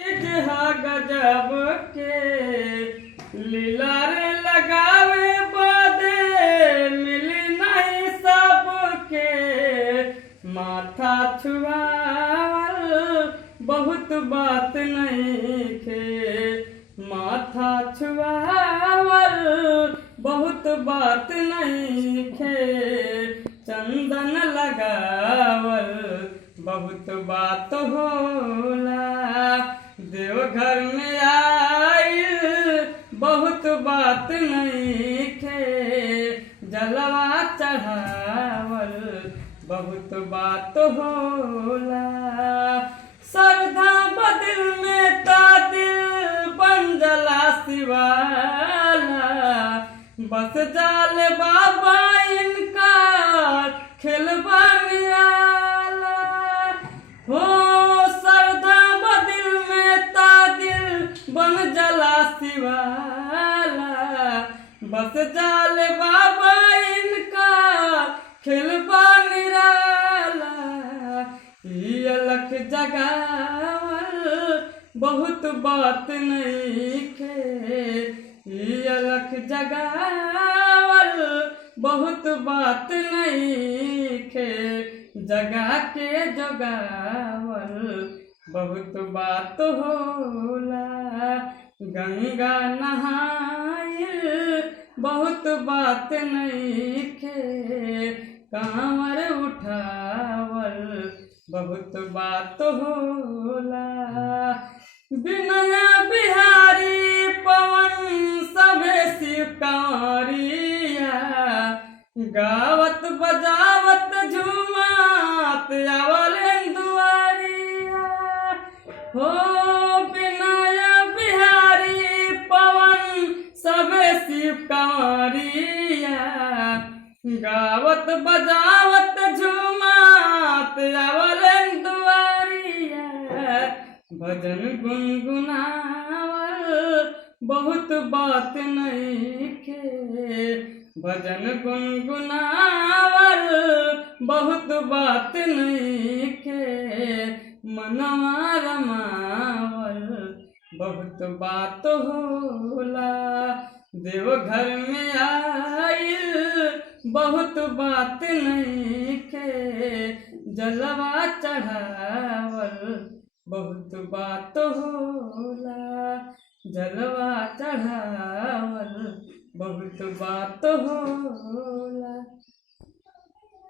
हा गजब के लीला रे लगावे बदे मिली नहीं सबके माथा छुआवल बहुत बात नहीं खे माथा छुआवल बहुत बात नहीं खे चंदन लगावल बहुत बात होला देवघर में आई बहुत बात नहीं खे जलवा चढ़ावल बहुत बात होला श्रद्धा बदिल में दिल बन जला शिवाला बस जाल बाबा इनका खेलबा निराला हो श्रद्धा बदिल में दिल बन जला शिवाला बस जाल बाबा इनका खेलबा निराला ये अलख जगावल बहुत बात नहीं खे ये अलख जगावल बहुत बात नहीं खे जगा के जगावल बहुत बात होला गंगा नहाइल बहुत बात नहीं खे कांवर उठावल बहुत बात होला बिनया बिहारी पवन सभे शिव कांवरिया गावत बजावत झूमत आवलें दुआरिया हो बिनया बिहारी पवन सभे शिव कांवरिया गावत बजावत झूमत आवलें दुआरिया भजन गुनगुनावल बहुत बात नहीं खे भजन गुनगुनावल बहुत बात नहीं खे मनवा रमावल बहुत बात होला देवघर में आइल बहुत बात नहीं खे जलवा चढ़ावल बहुत बात होला जलवा चढ़ावल बहुत बात होला।